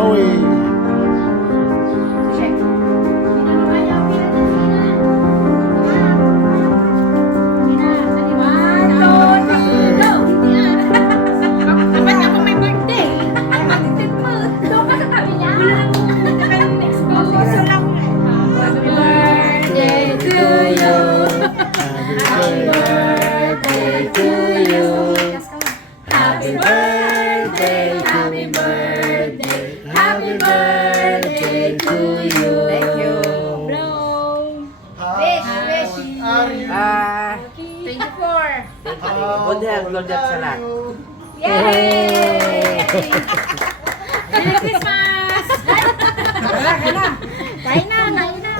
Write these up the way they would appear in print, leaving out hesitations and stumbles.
Going. Happy birthday to you. Thank you. Wish. 24. Good health, good luck sa lahat. Yay! Merry Christmas! Kain na. Kain na.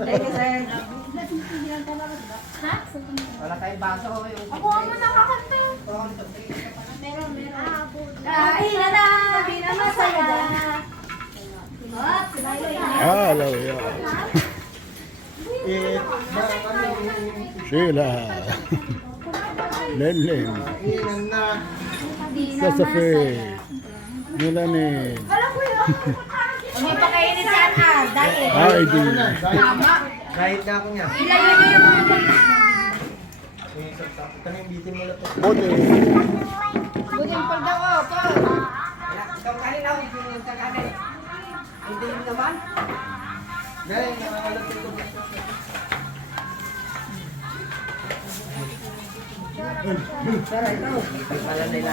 Thank you, sir. Wala kayong baso. Ako mo nakakanta. Kain na. Pinamasaya. Hello, Sheila. Lelen. Josephine. Melanie. Hindi pa kainin sana. Dahil. Heidi. Tama. Kahit na ako niya. Ilayo niyo yung mga Kami bitin mo lang po. Bote. buding pal daw. Ikaw kanin ako. Hindi naman. Galing, nakakalat ko.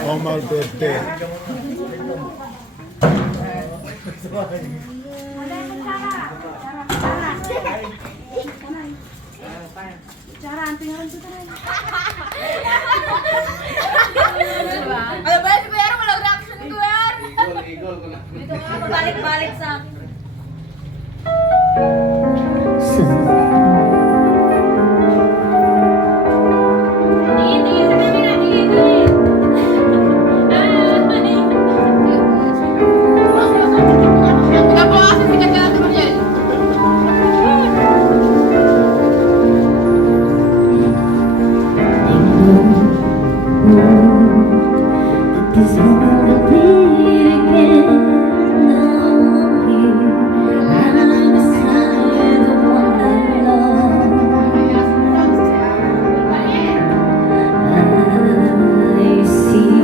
Omar birthday. Ano ba? Si Kuya walang reaction ni Kuya. Dito nga balik sa akin. Tingin sa camera, tingin. Nagbawasan si Kanya naman yan. This heart will beat again. Now I'm here, I'm beside the one I love. I see,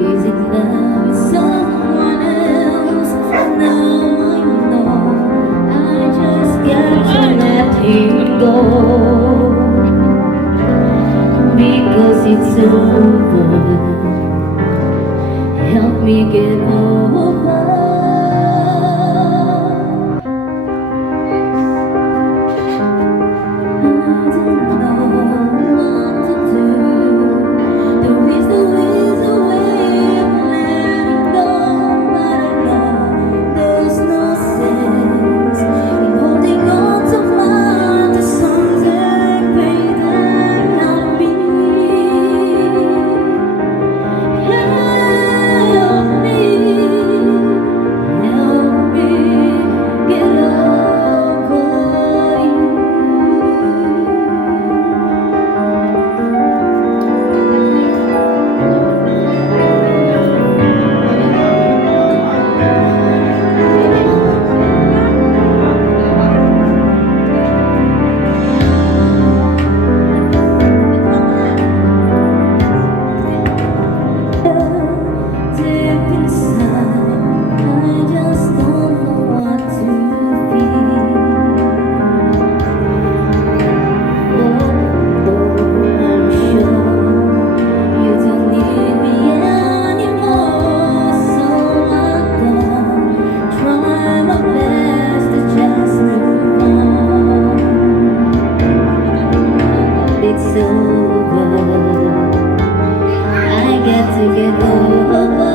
is it love with someone else? Now I know, I just got to let him go. Because it's over. Help me get over. I don't know what to do. There is no easy way of letting go, but I know there's no sense in holding on to my to something greater than me. Help me get over you. Deep inside, I just don't know what to feel. I'm sure you don't need me anymore, so I'm gonna try my best to just move on. It's over. I get to get over.